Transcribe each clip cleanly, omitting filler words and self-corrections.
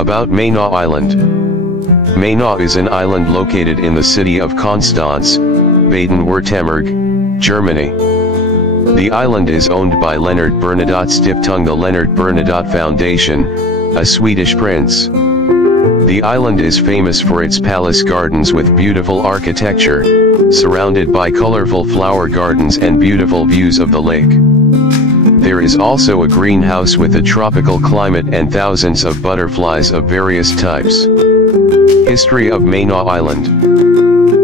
About Mainau Island. Mainau is an island located in the city of Constance, Baden-Württemberg, Germany. The island is owned by Lennart Bernadotte-Stiftung, the Lennart Bernadotte Foundation, a Swedish prince. The island is famous for its palace gardens with beautiful architecture, surrounded by colorful flower gardens and beautiful views of the lake. There is also a greenhouse with a tropical climate and thousands of butterflies of various types. History of Mainau Island.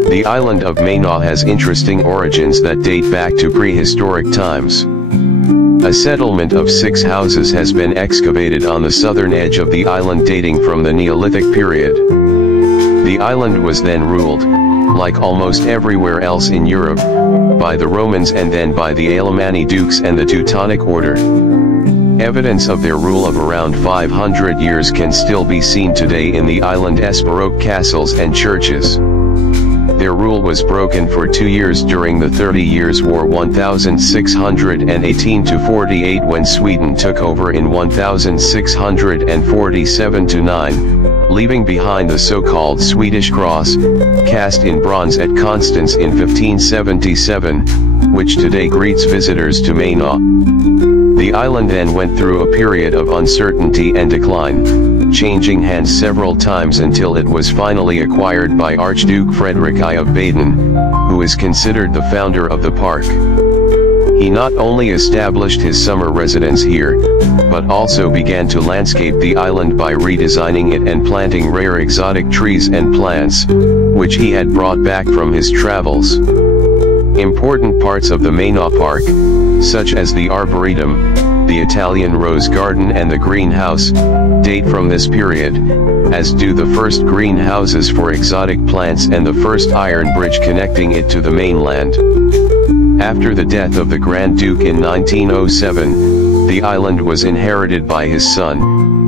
The island of Mainau has interesting origins that date back to prehistoric times. A settlement of 6 houses has been excavated on the southern edge of the island dating from the Neolithic period. The island was then ruled, like almost everywhere else in Europe, by the Romans and then by the Alemanni Dukes and the Teutonic Order. Evidence of their rule of around 500 years can still be seen today in the island's Baroque castles and churches. Their rule was broken for 2 years during the 30 Years' War 1618-48 when Sweden took over in 1647-9, leaving behind the so-called Swedish cross, cast in bronze at Constance in 1577, which today greets visitors to Mainau. The island then went through a period of uncertainty and decline, changing hands several times until it was finally acquired by Archduke Frederick I of Baden, who is considered the founder of the park. He not only established his summer residence here, but also began to landscape the island by redesigning it and planting rare exotic trees and plants, which he had brought back from his travels. Important parts of the Mainau Park, such as the Arboretum, the Italian Rose Garden and the greenhouse, date from this period, as do the first greenhouses for exotic plants and the first iron bridge connecting it to the mainland. After the death of the Grand Duke in 1907, the island was inherited by his son,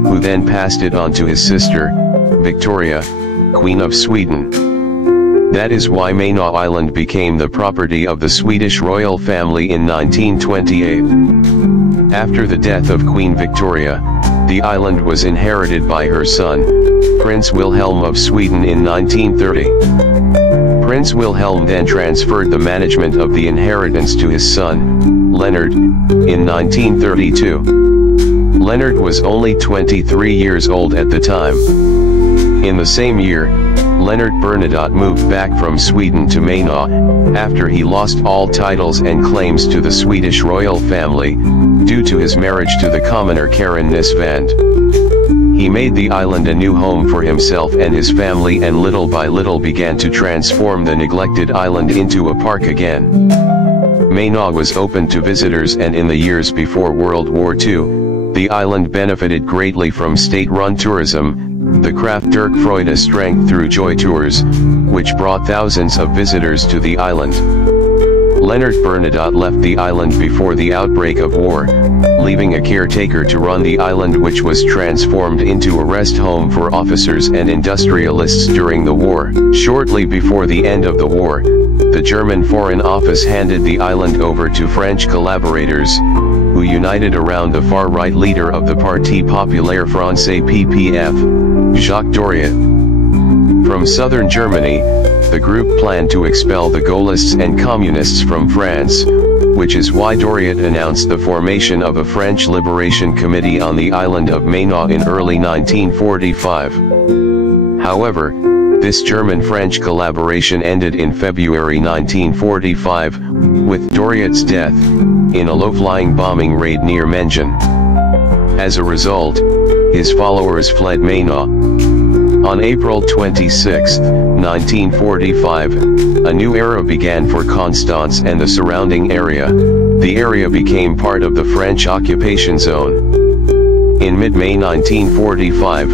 who then passed it on to his sister, Victoria, Queen of Sweden. That is why Mainau Island became the property of the Swedish royal family in 1928. After the death of Queen Victoria, the island was inherited by her son, Prince Wilhelm of Sweden in 1930. Prince Wilhelm then transferred the management of the inheritance to his son, Lennart, in 1932. Lennart was only 23 years old at the time. In the same year, Lennart Bernadotte moved back from Sweden to Mainau, after he lost all titles and claims to the Swedish royal family, due to his marriage to the commoner Karin Nisvand. He made the island a new home for himself and his family and little by little began to transform the neglected island into a park again. Mainau was open to visitors, and in the years before World War II, the island benefited greatly from state-run tourism, the Kraft Dirk Freude strength through Joy Tours, which brought thousands of visitors to the island. Lennart Bernadotte left the island before the outbreak of war, leaving a caretaker to run the island, which was transformed into a rest home for officers and industrialists during the war. Shortly before the end of the war, the German Foreign Office handed the island over to French collaborators, who united around the far-right leader of the Parti Populaire Français (PPF), Jacques Doriot. From southern Germany, the group planned to expel the Gaullists and Communists from France, which is why Doriot announced the formation of a French Liberation Committee on the island of Mainau in early 1945. However, this German-French collaboration ended in February 1945, with Doriot's death, in a low-flying bombing raid near Mengen. As a result, his followers fled Mainau. On April 26, 1945, a new era began for Constance and the surrounding area. The area became part of the French occupation zone. In mid-May 1945,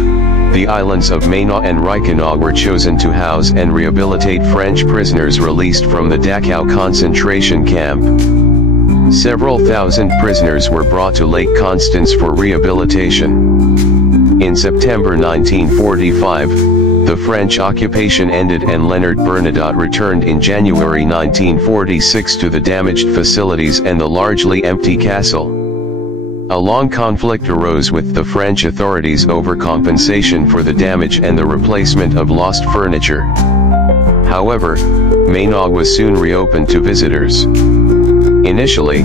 the islands of Mainau and Reichenau were chosen to house and rehabilitate French prisoners released from the Dachau concentration camp. Several thousand prisoners were brought to Lake Constance for rehabilitation. In September 1945, the French occupation ended and Lennart Bernadotte returned in January 1946 to the damaged facilities and the largely empty castle. A long conflict arose with the French authorities over compensation for the damage and the replacement of lost furniture. However, Mainau was soon reopened to visitors. Initially,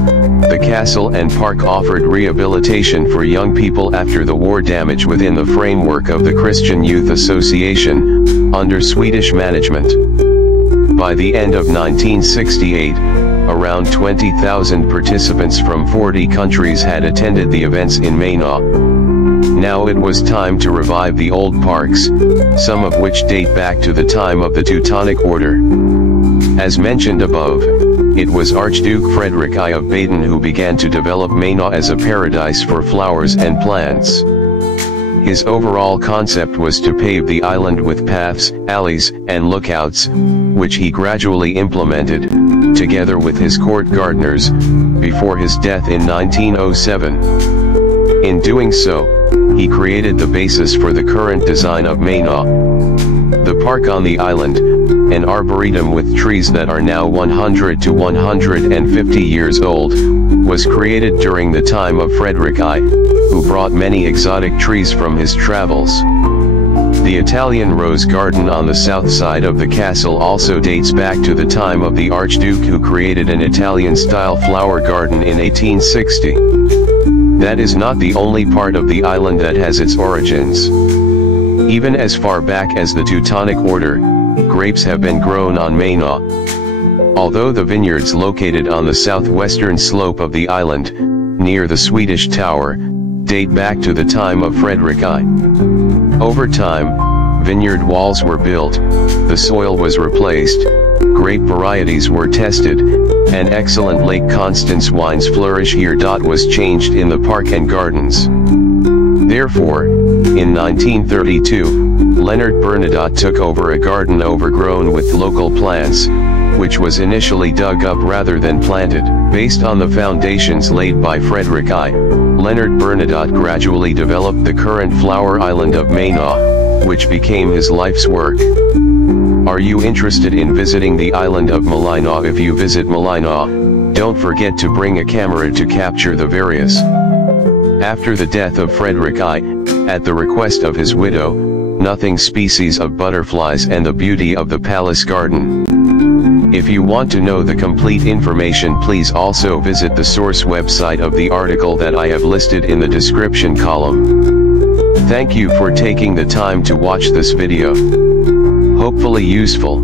the castle and park offered rehabilitation for young people after the war damage within the framework of the Christian Youth Association, under Swedish management. By the end of 1968, around 20,000 participants from 40 countries had attended the events in Mainau. Now it was time to revive the old parks, some of which date back to the time of the Teutonic Order. As mentioned above, it was Archduke Frederick I of Baden who began to develop Mainau as a paradise for flowers and plants. His overall concept was to pave the island with paths, alleys, and lookouts, which he gradually implemented, together with his court gardeners, before his death in 1907. In doing so, he created the basis for the current design of Mainau. The park on the island, an arboretum with trees that are now 100 to 150 years old, was created during the time of Frederick I, who brought many exotic trees from his travels. The Italian rose garden on the south side of the castle also dates back to the time of the Archduke, who created an Italian-style flower garden in 1860. That is not the only part of the island that has its origins. Even as far back as the Teutonic Order, grapes have been grown on Mainau. Although the vineyards located on the southwestern slope of the island, near the Swedish Tower, date back to the time of Frederick I. Over time, vineyard walls were built, the soil was replaced, grape varieties were tested, and excellent Lake Constance wines flourish here. Was changed in the park and gardens. Therefore, in 1932, Lennart Bernadotte took over a garden overgrown with local plants, which was initially dug up rather than planted. Based on the foundations laid by Frederick I, Lennart Bernadotte gradually developed the current flower island of Mainau, which became his life's work. Are you interested in visiting the island of Mainau? If you visit Mainau, don't forget to bring a camera to capture the various. After the death of Frederick I, at the request of his widow, nothing species of butterflies and the beauty of the palace garden. If you want to know the complete information, please also visit the source website of the article that I have listed in the description column. Thank you for taking the time to watch this video. Hopefully useful.